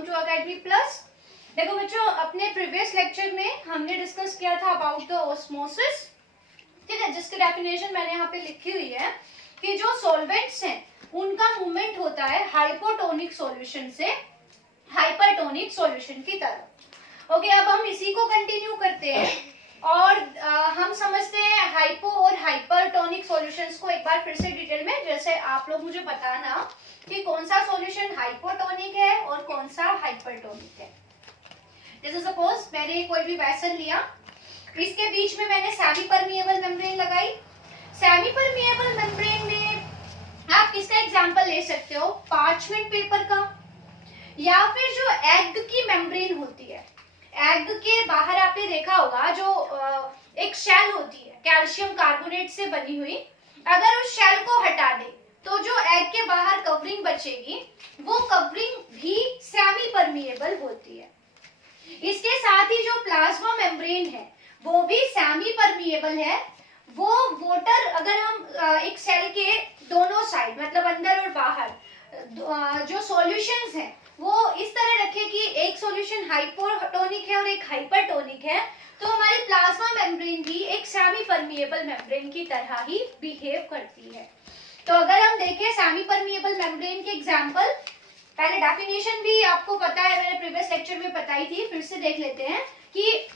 Welcome to academy plus. देखो बच्चों, अपने प्रीवियस लेक्चर में हमने डिस्कस किया था अबाउट द ऑस्मोसिस, ठीक है, जिसकी डेफिनेशन मैंने यहाँ पे लिखी हुई है कि जो सॉल्वेंट्स हैं उनका मूवमेंट होता है हाइपोटोनिक सॉल्यूशन से हाइपरटोनिक सॉल्यूशन की तरफ। ओके, अब हम इसी को कंटिन्यू करते हैं और हम समझते हैं हाइपो और हाइपरटोनिक सॉल्यूशंस को एक बार फिर से डिटेल में। जैसे आप लोग मुझे बताना कि कौन सा सॉल्यूशन हाइपोटोनिक है और कौन सा हाइपरटोनिक है। जैसे सपोज मैंने कोई भी वेसल लिया, इसके बीच में मैंने सेमी परमिएबल मेम्ब्रेन लगाई। सेमी परमिएबल मेम्ब्रेन में आप किसका एग्जांपल ले सकते हो? पार्चमेंट पेपर का, या फिर जो एग की मेम्ब्रेन होती है, एग के बाहर आपने देखा होगा जो एक शेल होती है कैल्शियम कार्बोनेट से बनी हुई, अगर उस शेल को हटा दे तो जो एग के बाहर कवरिंग बचेगी वो कवरिंग भी सेमी परमिएबल होती है। इसके साथ ही जो प्लाज्मा मेम्ब्रेन है वो भी सेमी परमिएबल है। वो वाटर अगर हम एक सेल के दोनों साइड मतलब अंदर और बाहर जो सॉल्यूशंस हैं वो इस तरह रखे कि एक सॉल्यूशन हाइपोटोनिक है और एक हाइपरटोनिक है, तो हमारी प्लाज्मा मेम्ब्रेन भी एक सेमी परमिएबल मेम्ब्रेन की तरह ही बिहेव करती है। तो अगर हम देखें सेमी परमिएबल मेम्ब्रेन के एग्जांपल, पहले डेफिनेशन भी आपको पता है, मैंने प्रीवियस लेक्चर में बताई थी, फिर से देख लेते हैं कि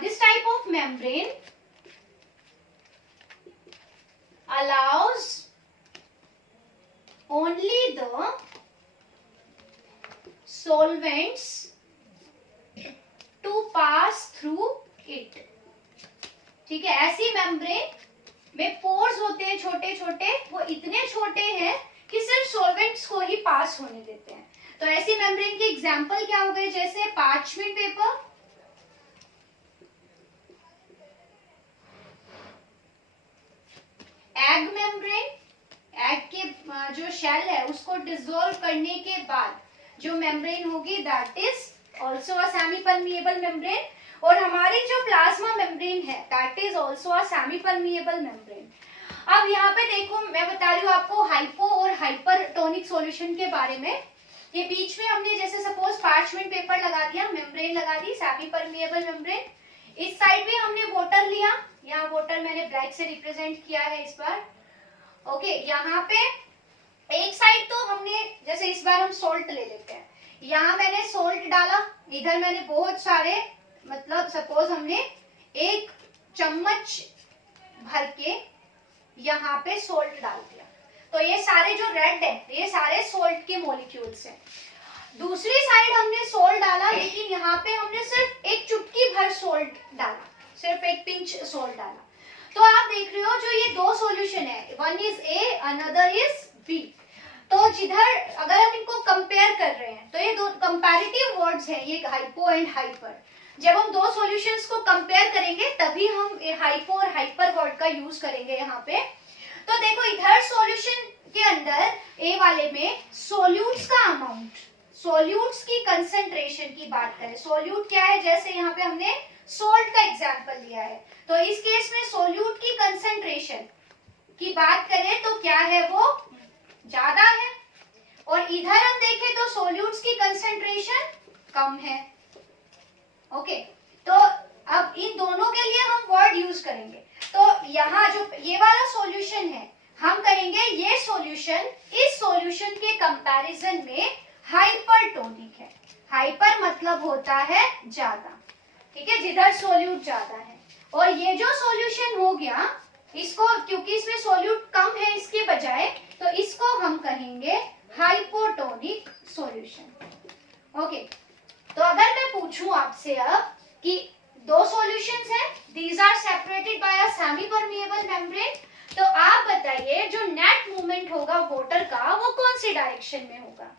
this type of membrane allows only the solvents to pass through it। ठीक है, ऐसी मेम्ब्रेन में पोर्स होते हैं छोटे छोटे, वो इतने छोटे हैं कि सिर्फ सॉल्वेंट्स को ही पास होने देते हैं। तो ऐसी मेम्ब्रेन के एग्जांपल क्या हो गए? जैसे parchment paper, egg membrane, egg के जो शेल है उसको डिसॉल्व करने के बाद जो मेम्ब्रेन होगी that is also a semi permeable membrane. और हमारी जो प्लाज्मा मेम्ब्रेन है that is also a semi permeable membrane. अब यहाँ पे देखो, मैं बता रही हूँ आपको हाइपो और हाइपरटोनिक सॉल्यूशन के बारे में। ये बीच में हमने जैसे सपोज पार्चमेंट पेपर लगा दिया, मेम्ब्रेन लगा दी, सेमी परमिएबल मेम्ब्रेन। इस साइड भी हमने वाटर लिया, यहाँ वाटर मैंने ब्लैक से रिप्रेजेंट किया है इस बार। ओके, यहाँ पे एक साइड तो हमने, जैसे इस बार हम सोल्ट ले लेते हैं, यहाँ मैंने सोल्ट डाला, इधर मैंने बहुत सारे, मतलब सपोज हमने एक चम्मच भर के यहाँ पे सोल्ट डाल दिया, तो ये सारे जो रेड है ये सारे सोल्ट के मॉलिक्यूल्स हैं। दूसरी साइड हमने सोल्ट डाला, लेकिन यहाँ पे हमने सिर्फ एक चुटकी भर सोल्ट डाला, सिर्फ एक पिंच सोल्ट डाला। तो आप देख रहे हो जो ये दो सॉल्यूशन है, one is A another is B. तो जिधर अगर हम इनको कंपेयर कर रहे हैं तो ये दो कंपैरेटिव वर्ड्स हैं, ये हाइपो एंड हाइपर। जब हम दो सॉल्यूशंस को कंपेयर करेंगे तभी हम हाइपो और हाइपर वर्ड का यूज करेंगे यहाँ पे। तो देखो इधर सॉल्यूशन के अंदर ए वाले में सोल्यूट्स का अमाउंट, सोल्यूट्स की कंसेंट्रेशन की बात करें, सोल्यूट क्या है, जैसे यहाँ पे हमने सोल्ट का एग्जांपल लिया है, तो इस केस में सोल्यूट की कंसेंट्रेशन की बात करें तो क्या है, वो ज्यादा है। और इधर हम देखें तो सोल्यूट्स की कंसेंट्रेशन कम है। ओके, तो अब इन दोनों के लिए हम वर्ड यूज करेंगे। तो यहाँ जो ये वाला सॉल्यूशन है, हम कहेंगे ये सॉल्यूशन इस सॉल्यूशन के कंपैरिजन में हाइपरटोनिक है। हाइपर मतलब होता है ज्यादा, ठीक है, जिधर सोल्यूट ज्यादा है। और ये जो सॉल्यूशन हो गया, इसको क्योंकि इसमें सोल्यूट कम है इसके बजाय, तो इसको हम कहेंगे हाइपोटोनिक सॉल्यूशन। ओके, तो अगर मैं पूछूं आपसे अब कि दो सॉल्यूशंस हैं, these are separated by a semi permeable membrane, तो आप बताइए जो नेट मूवमेंट होगा वाटर का वो कौन सी डायरेक्शन में होगा?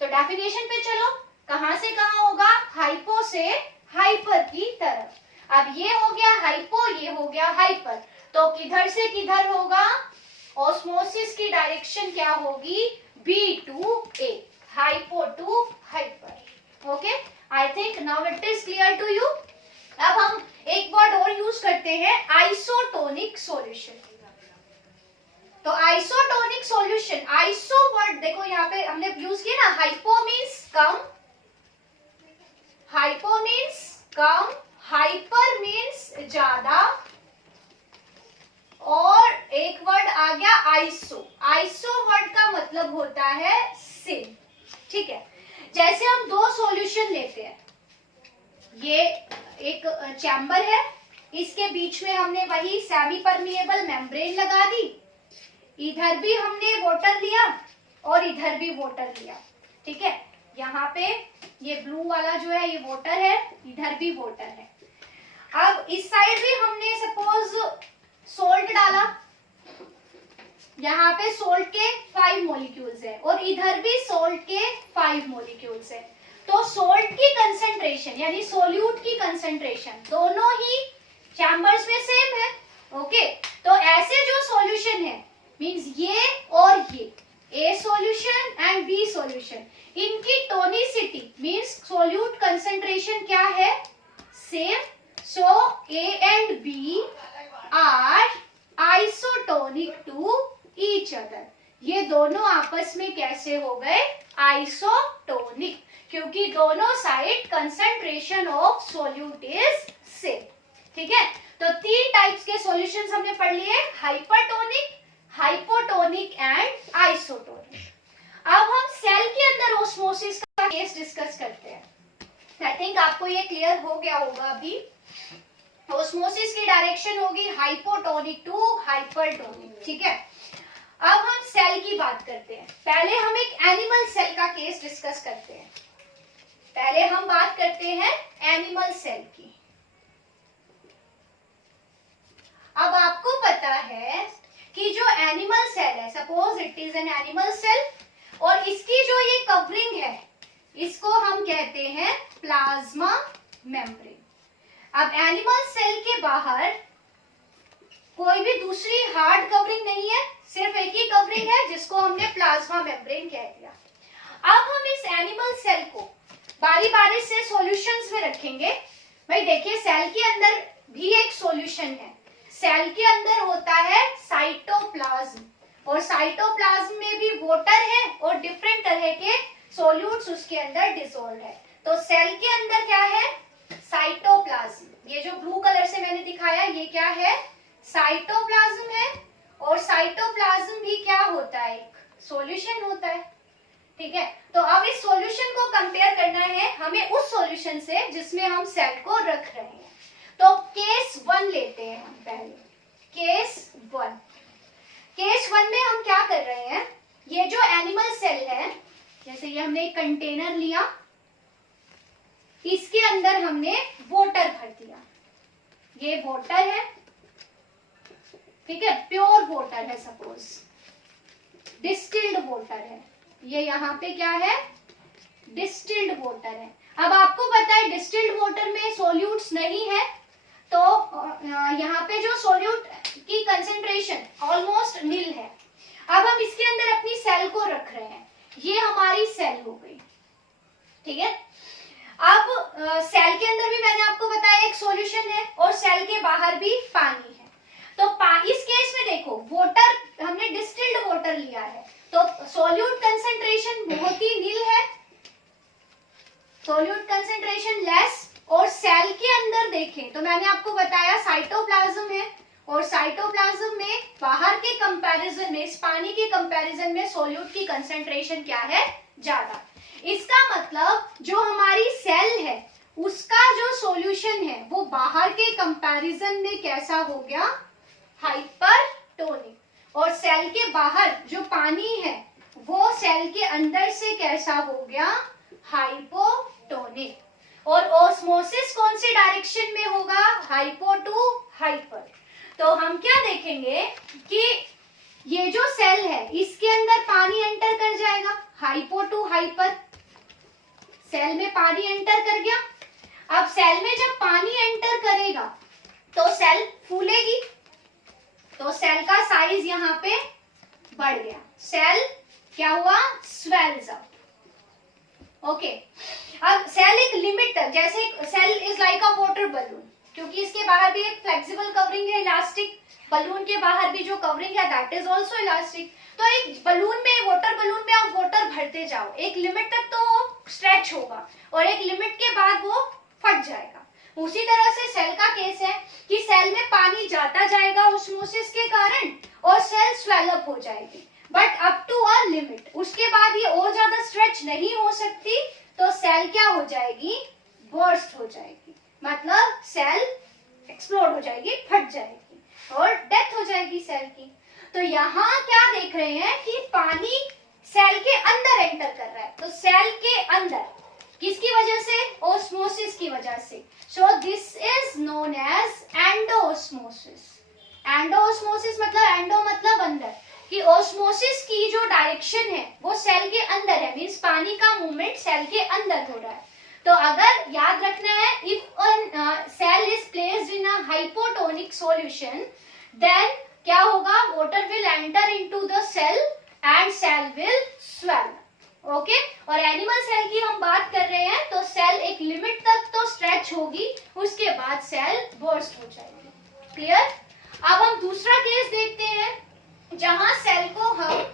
तो डेफिनेशन पे चलो, कहां से कहां होगा? हाइपो से हाइपर की तरफ। अब ये हो गया हाइपो, ये हो गया हाइपर, तो किधर से किधर होगा? ऑस्मोसिस की डायरेक्शन क्या होगी? B to A, hypo to hyper. Okay, I think now it is clear to you. अब हम एक वर्ड और यूज करते हैं, आइसोटोनिक सॉल्यूशन। तो आइसोटोनिक सॉल्यूशन, आइसो वर्ड देखो यहाँ पे हमने यूज किया ना, हाइपो मीन्स कम आ गया आइसो। आइसो वर्ड का मतलब होता है सेम, ठीक है। जैसे हम दो सॉल्यूशन लेते हैं, ये एक चैम्बर है, इसके बीच में हमने वही सेमी परमिएबल मेम्ब्रेन लगा दी, इधर भी हमने वाटर लिया और इधर भी वाटर लिया, ठीक है। यहाँ पे ये ब्लू वाला जो है ये वाटर है, इधर भी वाटर है। अब इस साइड भी हमने सपोज सोल्ट डाला, यहाँ पे सोल्ट के 5 मॉलिक्यूल्स है और इधर भी सोल्ट के 5 मॉलिक्यूल्स है। तो सोल्ट की कंसेंट्रेशन यानी सोल्यूट की कंसेंट्रेशन दोनों ही चैम्बर्स में सेम है, ओके। तो ऐसे जो सॉल्यूशन है मींस ये और ये A solution and B solution, इनकी टोनिसिटी मींस सोल्यूट कंसेंट्रेशन क्या है, same. So A and B are isotonic to each other. ये दोनों आपस में कैसे हो गए, आइसोटोनिक, क्योंकि दोनों side concentration of solute is same, ठीक है। तो 3 टाइप्स के सॉल्यूशंस हमने पढ़ लिए, हाइपरटोनिक, हाइपोटोनिक एंड आइसोटोनिक। अब हम सेल के अंदर ऑस्मोसिस का केस डिस्कस करते हैं। आई थिंक आपको ये क्लियर हो गया होगा अभी। ऑस्मोसिस की डायरेक्शन होगी हाइपोटोनिक टू हाइपरटोनिक, ठीक है। अब हम सेल की बात करते हैं। पहले हम एक एनिमल सेल का केस डिस्कस करते हैं। पहले हम बात करते हैं एनिमल सेल की। अब आपको पता है कि जो एनिमल सेल है, suppose it is an animal cell, और इसकी जो ये कवरिंग है इसको हम कहते हैं प्लाज्मा मेम्ब्रेन। अब एनिमल सेल के बाहर कोई भी दूसरी हार्ड कवरिंग नहीं है, सिर्फ एक ही कवरिंग है जिसको हमने प्लाज्मा मेम्ब्रेन कह दिया। अब हम इस एनिमल सेल को बारी बारी से सॉल्यूशंस में रखेंगे। भाई देखिए, सेल के अंदर भी एक सॉल्यूशन है। सेल के अंदर होता है साइटोप्लाज्म, और साइटोप्लाज्म में भी वाटर है और डिफरेंट तरह के सॉल्यूट्स उसके अंदर डिसॉल्व है। तो सेल के अंदर क्या है, साइटोप्लाज्म। ये जो ब्लू कलर से मैंने दिखाया ये क्या है, साइटोप्लाज्म है। और साइटोप्लाज्म भी क्या होता है, एक सॉल्यूशन होता है, ठीक है। तो अब इस सॉल्यूशन को कंपेयर करना है हमें उस सॉल्यूशन से जिसमें हम सेल को रख रहे हैं। तो केस 1 लेते हैं हम पहले। केस 1, केस 1 में हम क्या कर रहे हैं, ये जो एनिमल सेल है, जैसे ये हमने एक कंटेनर लिया, इसके अंदर हमने वाटर भर दिया। ये वाटर है, ठीक है, प्योर वाटर है, सपोज डिस्टिल्ड वाटर है। ये यहाँ पे क्या है, डिस्टिल्ड वाटर है। अब आपको पता है डिस्टिल्ड वाटर में सॉल्यूट्स नहीं है, तो यहाँ पे जो सॉल्यूट की कंसेंट्रेशन ऑलमोस्ट नील है। अब हम इसके अंदर अपनी सेल को रख रहे हैं, ये हमारी सेल हो गई, ठीक है। अब सेल के अंदर भी मैंने आपको बताया एक सॉल्यूशन है और सेल के बाहर भी पानी है। तो इस केस में देखो, वाटर हमने डिस्टिल्ड वाटर लिया है, तो सॉल्यूट कंसेंट्रेशन बहुत ही नील है, सॉल्यूट कंसेंट्रेशन लेस। और सेल के अंदर देखें तो मैंने आपको बताया साइटोप्लाज्म है, और साइटोप्लाज्म में बाहर के कंपैरिजन में, इस पानी के कंपैरिजन में सॉल्यूट की कंसेंट्रेशन क्या है, ज्यादा। इसका मतलब जो हमारी सेल है उसका जो सॉल्यूशन है वो बाहर के कंपैरिजन में कैसा हो गया, हाइपरटोनिक। और सेल के बाहर जो पानी है वो सेल के अंदर से कैसा हो गया, हाइपोटोनिक। और ऑस्मोसिस कौन सी डायरेक्शन में होगा, हाइपो टू हाइपर। तो हम क्या देखेंगे कि ये जो सेल है इसके अंदर पानी एंटर कर जाएगा, हाइपो टू हाइपर। सेल में पानी एंटर कर गया। अब सेल में जब पानी एंटर करेगा तो सेल फूलेगी, तो सेल का साइज यहाँ पे बढ़ गया, सेल क्या हुआ, स्वेल्स अप, ओके। अब सेल एक लिमिट तक, जैसे cell is like a water balloon, क्योंकि इसके बाहर भी एक फ्लेक्सिबल कवरिंग है, इलास्टिक। बलून के बाहर भी जो कवरिंग है दैट इज आल्सो इलास्टिक। तो एक बलून में, वाटर बलून में आप वाटर भरते जाओ, एक लिमिट तक तो वो स्ट्रेच होगा और एक लिमिट के बाद वो फट जाएगा। उसी तरह से सेल का केस है कि सेल में पानी जाता जाएगा ऑस्मोसिस के कारण और सेल स्वेल अप हो जाएगी, but up to a limit. उसके बाद ये और ज्यादा स्ट्रेच नहीं हो सकती, तो सेल क्या हो जाएगी, बर्स्ट हो जाएगी, मतलब सेल एक्सप्लोड हो जाएगी, फट जाएगी और डेथ हो जाएगी सेल की। तो यहाँ क्या देख रहे हैं कि पानी सेल के अंदर एंटर कर रहा है, तो सेल के अंदर किसकी वजह से, ऑस्मोसिस की वजह से। So this is known as endoosmosis. Endoosmosis मतलब एंडो मतलब अंदर, कि ऑस्मोसिस की जो डायरेक्शन है वो सेल के अंदर है, मींस पानी का मूवमेंट सेल के अंदर हो रहा है। तो अगर याद रखना है, if cell is placed in a hypotonic solution, then क्या होगा, water will enter into the cell and cell will swell. Okay, और एनिमल सेल की हम बात कर रहे हैं, तो सेल एक लिमिट तक तो स्ट्रेच होगी, उसके बाद सेल बर्स्ट हो जाएगी। क्लियर। अब हम दूसरा केस देखते हैं जहां सेल को हम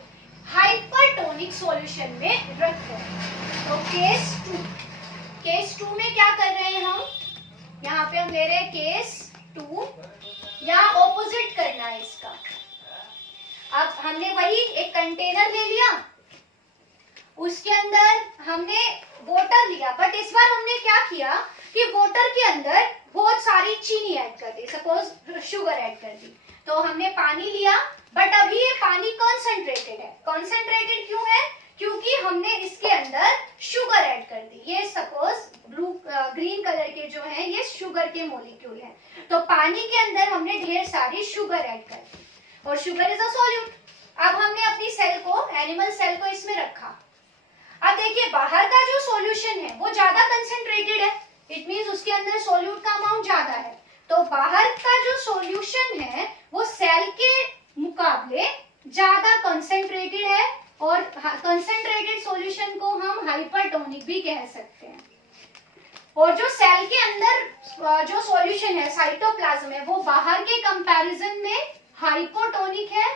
हाइपरटोनिक सॉल्यूशन में रख रहे हैं। तो केस 2 में क्या कर रहे हैं हम, यहाँ पे हम ले रहे हैं केस 2, यहाँ ऑपोजिट करना है इसका। अब हमने वही एक कंटेनर ले लिया, उसके अंदर हमने वाटर लिया, बट इस बार हमने क्या किया कि वाटर के अंदर बहुत सारी चीनी ऐड कर दी, सपोज शुगर ऐड कर दी। तो हमने पानी लिया, बट अभी ये पानी कॉन्सेंट्रेटेड है। कॉन्सेंट्रेटेड क्यों है, क्योंकि हमने इसके अंदर शुगर ऐड कर दी। ये सपोज ग्रीन कलर के जो है ये शुगर के मॉलिक्यूल हैं, तो पानी के अंदर हमने ढेर सारी शुगर ऐड कर दी, और शुगर इज अ सॉल्यूट। अब हमने अपनी सेल को, एनिमल सेल को इसमें रखा। अब देखिए बाहर का जो सॉल्यूशन है वो ज्यादा कंसेंट्रेटेड है, इट मींस उसके अंदर सॉल्यूट का अमाउंट ज्यादा है। तो बाहर का जो सॉल्यूशन है वो सेल के मुकाबले ज्यादा कंसेंट्रेटेड है, और कंसेंट्रेटेड सॉल्यूशन को हम हाइपरटोनिक भी कह सकते हैं। और जो सेल के अंदर जो सॉल्यूशन है, साइटोप्लाज्म है, वो बाहर के कंपैरिजन में हाइपोटोनिक है।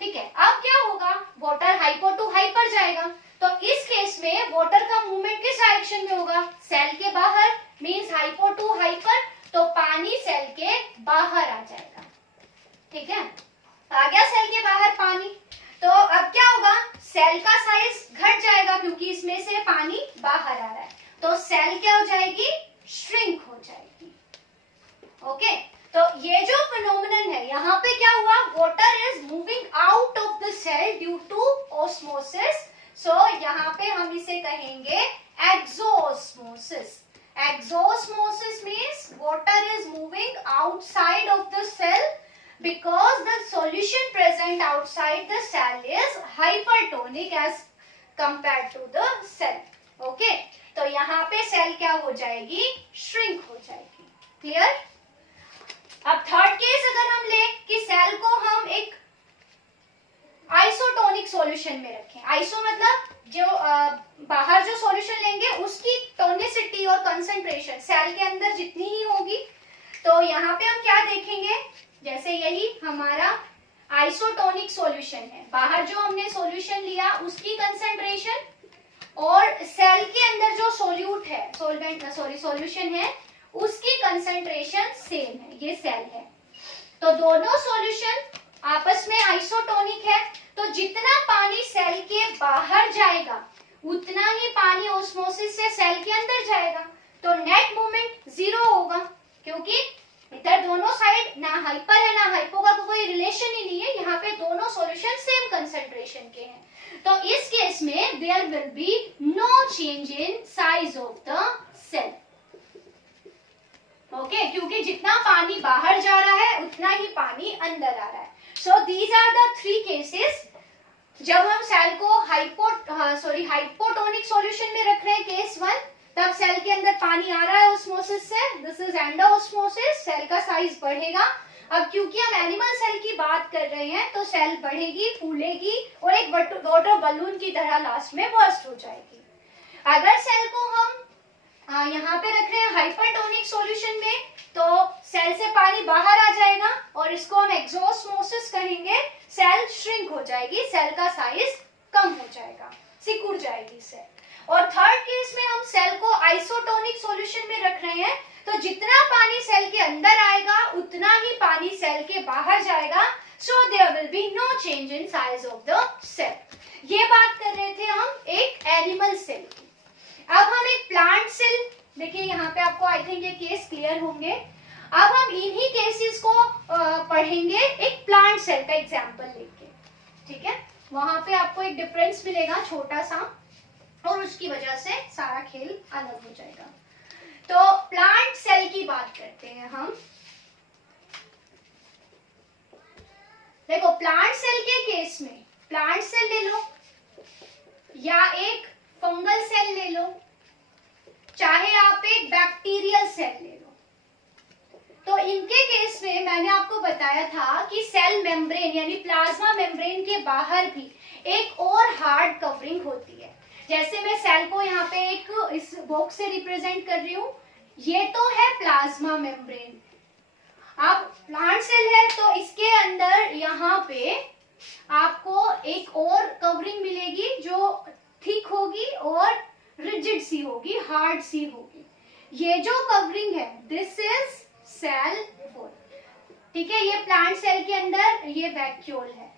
ठीक है, अब क्या होगा, वाटर हाइपो टू हाइपर जाएगा, तो इस केस में वाटर का मूवमेंट किस डायरेक्शन में होगा, सेल के बाहर, मींस हाइपो टू हाइपर, तो पानी सेल के बाहर आ जाएगा। ठीक है, आ गया सेल के बाहर पानी। तो अब क्या होगा, सेल का साइज घट जाएगा क्योंकि इसमें से पानी बाहर आ रहा है, तो सेल क्या हो जाएगी, श्रिंक हो जाएगी। ओके, तो ये जो फिनोमिनन है, यहाँ पे क्या हुआ, water is moving out of the cell due to osmosis. So यहाँ पे हम इसे कहेंगे exosmosis. Exosmosis means water is moving outside of the cell because the solution present outside the cell is hypertonic as compared to the cell. Okay, तो यहाँ पे cell क्या हो जाएगी, श्रिंक हो जाएगी। क्लियर। अब थर्ड केस अगर हम ले कि सेल को हम एक आइसोटोनिक सॉल्यूशन में रखें। आइसो मतलब जो बाहर जो सॉल्यूशन लेंगे उसकी टोनिसिटी और कंसंट्रेशन सेल के अंदर जितनी ही होगी। तो यहाँ पे हम क्या देखेंगे, जैसे यही हमारा आइसोटोनिक सॉल्यूशन है, बाहर जो हमने सॉल्यूशन लिया उसकी कंसंट्रेशन और सेल के अंदर जो सोल्यूट है, सॉल्यूशन है, उसकी कंसंट्रेशन सेम है, ये सेल है। तो दोनों सॉल्यूशन आपस में आइसोटोनिक है, तो जितना पानी सेल के बाहर जाएगा उतना ही पानी ऑस्मोसिस से सेल के अंदर जाएगा, तो नेट मूवमेंट 0 होगा, क्योंकि इधर दोनों साइड ना हाइपर है ना हाइपो का कोई रिलेशन ही नहीं है, यहाँ पे दोनों सॉल्यूशन सेम कंसंट्रेशन के हैं। तो इस केस में there will be no change in size of the cell. Okay, क्योंकि जितना पानी बाहर जा रहा है उतना ही पानी अंदर आ रहा है। So these are the 3 cases जब हम सेल को हाइपोटोनिक सॉल्यूशन में रख रहे हैं, केस 1, तब सेल के अंदर पानी आ रहा है ऑस्मोसिस से, दिस इज एंडोऑस्मोसिस, सेल का साइज बढ़ेगा। अब क्योंकि हम एनिमल सेल की बात कर रहे हैं तो सेल बढ़ेगी, फूलेगी और एक वाटर बलून की तरह लास्ट में बर्स्ट हो जाएगी। अगर सेल को हम यहाँ पे रख रहे हैं हाइपरटोनिक सॉल्यूशन में, तो सेल से पानी बाहर आ जाएगा और इसको हम एक्सोऑस्मोसिस कहेंगे, सेल श्रिंक हो जाएगी, सेल का साइज कम हो जाएगा, सिकुड़ जाएगी सेल। और थर्ड केस में हम सेल को आइसोटोनिक सॉल्यूशन में रख रहे हैं, तो जितना पानी सेल के अंदर आएगा उतना ही पानी सेल के बाहर जाएगा, so there will be no change in size of the cell. ये बात कर रहे थे हम एक एनिमल सेल की। अब हम एक प्लांट सेल, देखिए यहाँ पे आपको आई थिंक ये केस क्लियर होंगे। अब हम इन्हीं केसेस को पढ़ेंगे एक प्लांट सेल का एग्जांपल लेके, ठीक है। वहां पे आपको एक डिफरेंस मिलेगा छोटा सा, और उसकी वजह से सारा खेल अलग हो जाएगा। तो प्लांट सेल की बात करते हैं हम। देखो प्लांट सेल के केस में प्लांट सेल ले लो या एक फंगल सेल ले लो, चाहे आप एक बैक्टीरियल सेल ले लो, तो इनके केस में मैंने आपको बताया था कि सेल मेम्ब्रेन यानी प्लाज्मा मेम्ब्रेन के बाहर भी एक और हार्ड कवरिंग होती है। जैसे मैं सेल को यहाँ पे एक इस बॉक्स से रिप्रेजेंट कर रही हूँ, ये तो है प्लाज्मा मेम्ब्रेन। अब प्लांट सेल है तो इसके अंदर यहाँ पे आपको एक और कवरिंग मिलेगी जो थिक होगी और रिजिड सी होगी, हार्ड सी होगी। ये जो कवरिंग है दिस इज सेल वॉल, ठीक है। ये प्लांट सेल के अंदर ये वैक्यूल है,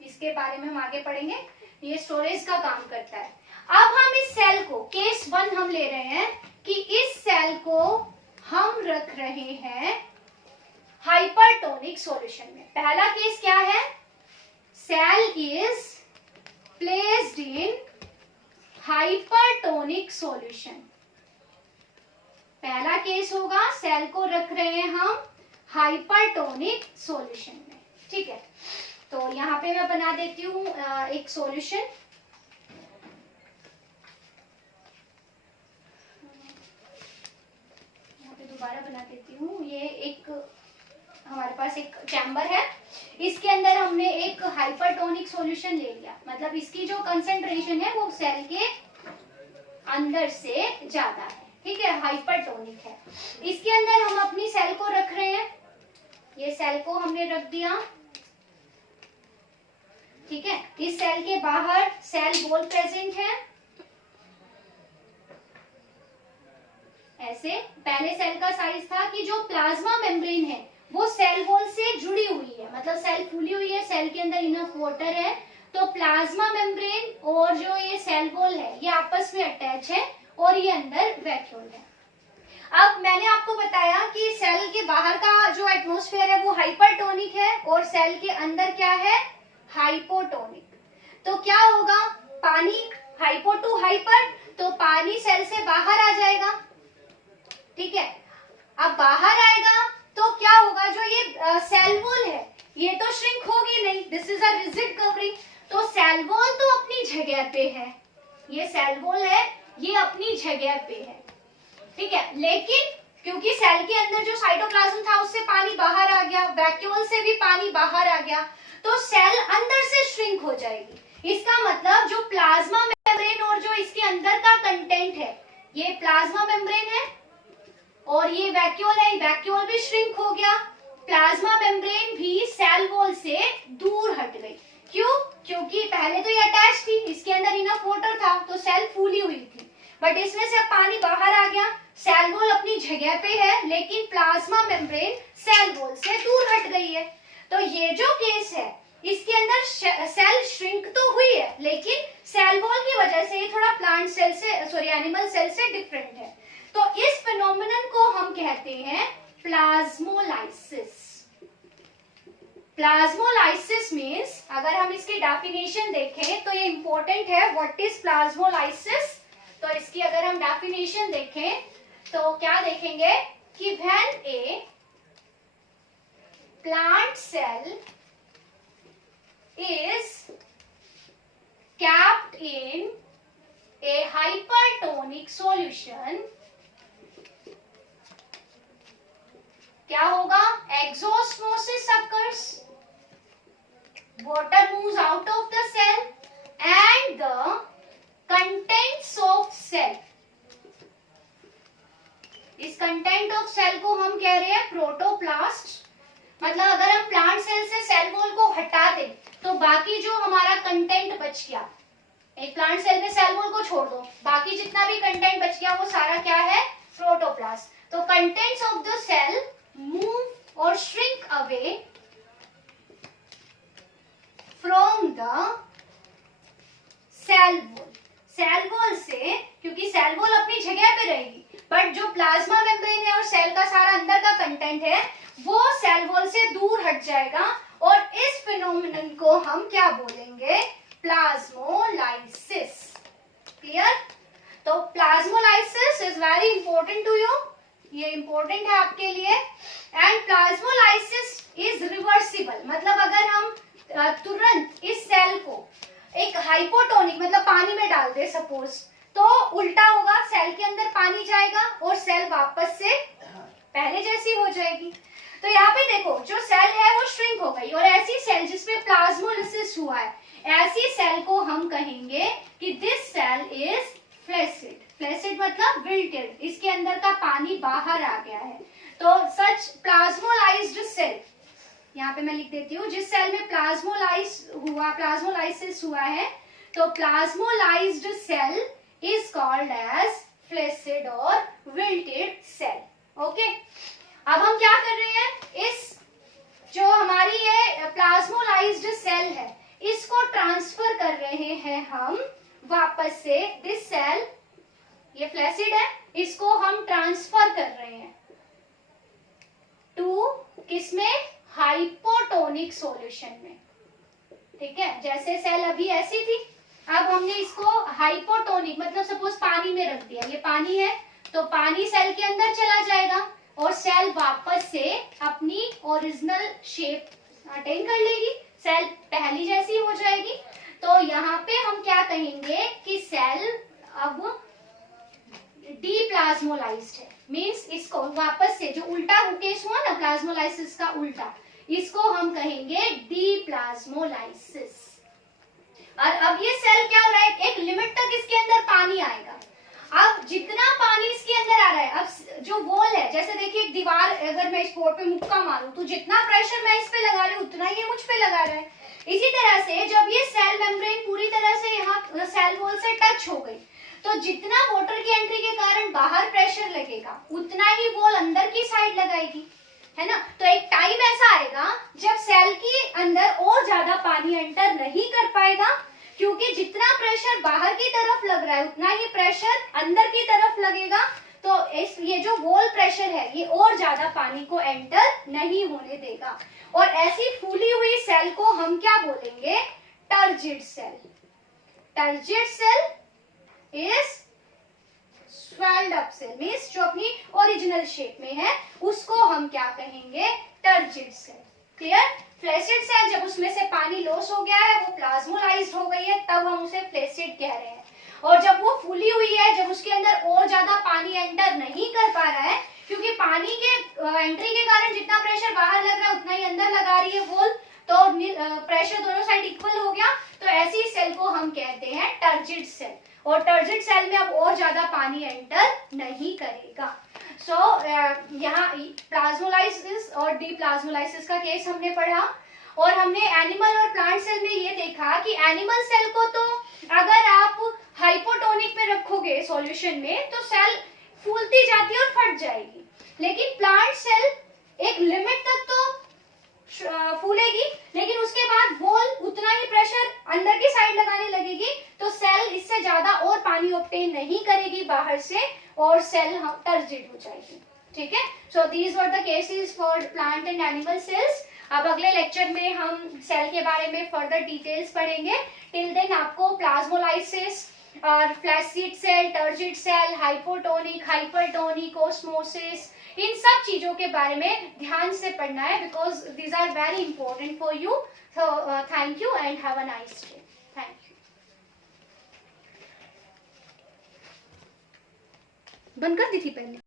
इसके बारे में हम आगे पढ़ेंगे, ये स्टोरेज का काम करता है। अब हम इस सेल को केस 1 हम ले रहे हैं कि इस सेल को हम रख रहे हैं हाइपरटोनिक सॉल्यूशन में। पहला केस क्या है, cell is placed in hypertonic solution. पहला केस होगा सेल को रख रहे हैं हम हाइपरटोनिक सॉल्यूशन में, ठीक है। तो यहाँ पे मैं बना देती हूँ एक सॉल्यूशन। यहाँ पे दोबारा बना देती हूँ। ये एक हमारे पास एक चैम्बर है, इसके अंदर हमने एक हाइपरटोनिक सॉल्यूशन ले लिया, मतलब इसकी जो कंसेंट्रेशन है वो सेल के अंदर से ज्यादा है, ठीक है, हाइपरटोनिक है। इसके अंदर हम अपनी सेल को रख रहे हैं, ये सेल को हमने रख दिया, ठीक है। इस सेल के बाहर सेल वॉल प्रेजेंट है, ऐसे। पहले सेल का साइज था कि जो प्लाज्मा मेम्ब्रेन है वो सेल वॉल से जुड़ी हुई है, मतलब सेल फूली हुई है, सेल के अंदर इनफ वाटर है, तो प्लाज्मा मेम्ब्रेन और जो ये सेल वॉल है ये आपस में अटैच है और ये अंदर वैक्यूल है। अब मैंने आपको बताया कि सेल के बाहर का जो एटमॉस्फेयर है वो हाइपरटोनिक है और सेल के अंदर क्या है, हाइपोटोनिक। तो क्या होगा, पानी हाइपो टू हाइपर, तो पानी सेल से बाहर आ जाएगा, ठीक है। अब बाहर आएगा तो क्या होगा, जो ये सेल वॉल है ये तो श्रिंक होगी नहीं, this is a rigid covering, तो सेल वॉल तो अपनी जगह पे है, ये सेल वॉल है ये अपनी जगह पे है, ठीक है। लेकिन क्योंकि सेल के अंदर जो साइटोप्लाज्म था उससे पानी बाहर आ गया, वैक्यूल से भी पानी बाहर आ गया, तो सेल अंदर से श्रिंक हो जाएगी। इसका मतलब जो प्लाज्मा मेम्ब्रेन और जो इसके अंदर का कंटेंट है, ये प्लाज्मा मेम्ब्रेन है और ये वैक्यूल है, वैक्यूल भी श्रिंक हो गया, प्लाज्मा मेम्ब्रेन भी सेल वॉल से दूर हट गई। क्यों, क्योंकि पहले तो ये अटैच थी, इसके अंदर इनफ वाटर था तो सेल फूली हुई थी, बट इसमें से अब पानी बाहर आ गया, सेल वॉल अपनी जगह पे है लेकिन प्लाज्मा मेम्ब्रेन सेल वॉल से दूर हट गई है। तो ये जो केस है इसके अंदर सेल श्रिंक तो हुई है लेकिन सेल वॉल की वजह से ये थोड़ा प्लांट सेल से एनिमल सेल से डिफरेंट है। तो इस फिनोमिनन को हम कहते हैं प्लाज्मोलाइसिस। प्लाज्मोलाइसिस मीन्स, अगर हम इसकी डेफिनेशन देखें तो ये इंपॉर्टेंट है, व्हाट इज प्लाज्मोलाइसिस। तो इसकी अगर हम डेफिनेशन देखें तो क्या देखेंगे कि when a plant cell is kept in a hypertonic solution, क्या होगा, exosmosis occurs, water moves out of the cell and the contents of cell, इस कंटेंट ऑफ सेल को हम कह रहे हैं प्रोटोप्लास्ट। मतलब अगर हम प्लांट सेल से सेल वॉल को हटा दें तो बाकी जो हमारा कंटेंट बच गया, एक प्लांट सेल में सेल वॉल को छोड़ दो, बाकी जितना भी कंटेंट बच गया वो सारा क्या है, प्रोटोप्लास्ट। तो contents of the cell move और shrink away from the cell wall. Cell wall से, क्योंकि सेल वॉल अपनी जगह पे रहेगी, बट जो प्लाज्मा मेम्ब्रेन है और सेल का सारा अंदर का कंटेंट है वो सेल वॉल से दूर हट जाएगा, और इस फिनोमिनन को हम क्या बोलेंगे? प्लाज्मोलाइसिस। क्लियर? तो plasmolysis is very important to you, ये इंपॉर्टेंट है आपके लिए। एंड प्लाज्मोलाइसिस इज रिवर्सिबल, मतलब अगर हम तुरंत इस सेल को एक हाइपोटोनिक मतलब पानी में डाल दे सपोज, तो उल्टा होगा, सेल के अंदर पानी जाएगा और सेल वापस से पहले जैसी हो जाएगी। तो यहाँ पे देखो जो सेल है वो श्रिंक हो गई, और ऐसी सेल जिसमें प्लाज्मोलाइसिस हुआ है, ऐसी सेल को हम कहेंगे कि this cell is flaccid. Flaccid मतलब विल्टेड, इसके अंदर का पानी बाहर आ गया है। तो सच प्लाज्मोलाइज्ड सेल, यहाँ पे मैं लिख देती हूँ, जिस सेल में प्लाज्मोलाइसिस हुआ है, तो plasmolysed cell is called as flaccid और विल्टेड सेल। ओके, अब हम क्या कर रहे हैं, इस जो हमारी ये प्लाज्मोलाइज्ड सेल है इसको ट्रांसफर कर रहे हैं हम वापस से, दिस सेल ये फ्लैसिड है, इसको हम ट्रांसफर कर रहे हैं टू किसमें? हाइपोटोनिक सॉल्यूशन में। ठीक है, जैसे सेल अभी ऐसी थी, अब हमने इसको हाइपोटोनिक मतलब सपोज पानी में रख दिया, ये पानी है तो पानी सेल के अंदर चला जाएगा और सेल वापस से अपनी ओरिजिनल शेप अटेन कर लेगी, सेल पहली जैसी हो जाएगी। तो यहाँ पे हम क्या कहेंगे कि सेल अब डीप्लाज्मोलाइज्ड है, मींस इसको वापस से जो उल्टा केस हुआ ना प्लाज्मोलाइसिस का उल्टा, इसको हम कहेंगे डीप्लाज्मोलाइसिस। और अब ये सेल क्या हो रहा है, एक लिमिट तक इसके अंदर पानी आएगा। अब जितना पानी इसके अंदर आ रहा है, अब जो वॉल है, जैसे देखिए एक दीवार, अगर मैं इस बोर्ड पे मुक्का मारूं तो जितना प्रेशर मैं इस पे लगा रही हूँ उतना ये मुझ पे लगा रहा है। इसी तरह से जब ये सेल मेम्ब्रेन पूरी तरह से यहाँ सेल वॉल से टच हो गई, तो जितना वाटर की एंट्री के कारण बाहर प्रेशर लगेगा उतना ही वॉल अंदर की साइड लगाएगी, है ना। तो एक टाइम ऐसा आएगा जब सेल के अंदर और ज्यादा पानी एंटर नहीं कर पाएगा, क्योंकि जितना प्रेशर बाहर की तरफ लग रहा है उतना ही प्रेशर अंदर की तरफ लगेगा। तो ये जो वॉल प्रेशर है ये और ज्यादा पानी को एंटर नहीं होने देगा, और ऐसी फूली हुई सेल को हम क्या बोलेंगे? Turgid cell. Turgid cell is swelled up cell, means जो अपनी ओरिजिनल शेप में है उसको हम क्या कहेंगे? Turgid cell. Clear? Flaccid cell जब उसमें से पानी लॉस हो गया है, वो प्लाज्मोलाइज्ड हो गई है, तब हम उसे फ्लैसिड कह रहे हैं। और जब वो फूली हुई है, जब उसके अंदर और ज्यादा पानी एंटर नहीं कर पा रहा है, क्योंकि पानी के एंट्री के कारण जितना प्रेशर बाहर लग रहा है उतना ही अंदर लगा रही है वॉल, तो प्रेशर दोनों साइड इक्वल हो गया, तो ऐसी सेल को हम कहते हैं टर्जिड सेल। और टर्जिड सेल में अब और ज्यादा पानी एंटर नहीं करेगा। सो यहाँ प्लाज्मोलाइसिस और डीप्लाज्मोलाइसिस का केस हमने पढ़ा, और हमने एनिमल और प्लांट सेल में ये देखा कि एनिमल सेल को तो अगर आप हाइपोटोनिक पे रखोगे सॉल्यूशन में तो सेल फूलती जाती है और फट जाएगी, लेकिन प्लांट सेल एक लिमिट तक तो फूलेगी, लेकिन उसके बाद वॉल उतना ही प्रेशर अंदर की साइड लगाने लगेगी, तो सेल इससे ज्यादा और पानी ऑब्टेन नहीं करेगी बाहर से, और सेल टर्जिड हो जाएगी। ठीक है, so these were the cases for plant and animal cells. अब अगले लेक्चर में हम सेल के बारे में फर्दर डिटेल्स पढ़ेंगे। टिल देन आपको प्लाज्मोलाइसिस और flaccid cell, turgid cell, hypotonic, hypertonic, osmosis, इन सब चीजों के बारे में ध्यान से पढ़ना है, because these are very important for you. So thank you and have a nice day. Thank you. बंद कर दी थी पहले।